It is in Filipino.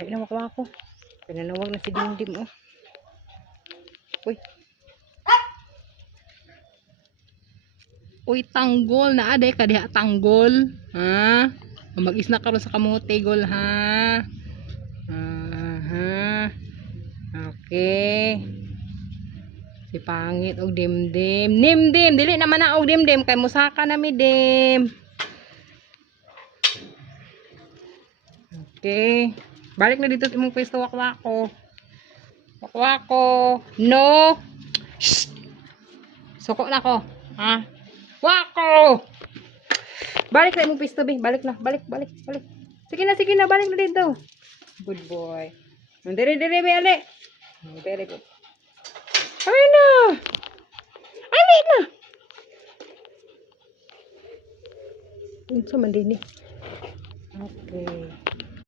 Ay na makuha ko. Pinanawag na si Dimdim oh. Uy. Uy tanggol na ade ka diha tanggol. Ha? Mag-isna ka ron sa kamote gol ha. Aha. Okay. Si pangit og Dimdim. Dimdim dili naman na og Dimdim kay musaka na mi dim. Okay. Balik na dito sa imong pwesto wakwako. Wakwako. No. Shh. Suko na ko. Ha? Wako. Balik na imong pwesto be. Balik na. Balik. Sige na. Balik na dito. Good boy. Dire be ali. Very good. Ay na. Ali na. Unsa man din ni? Okay.